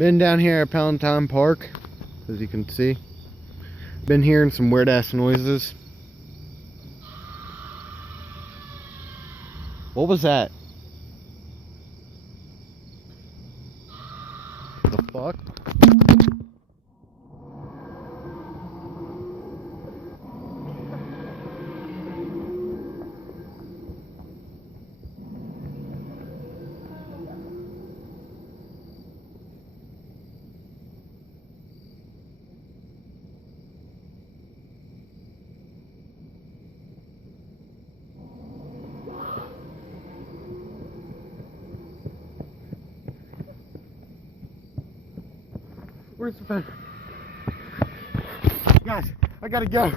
Been down here at Palatine Park, as you can see. Been hearing some weird ass noises. What was that? The fuck? Where's the phone? Guys, I gotta go.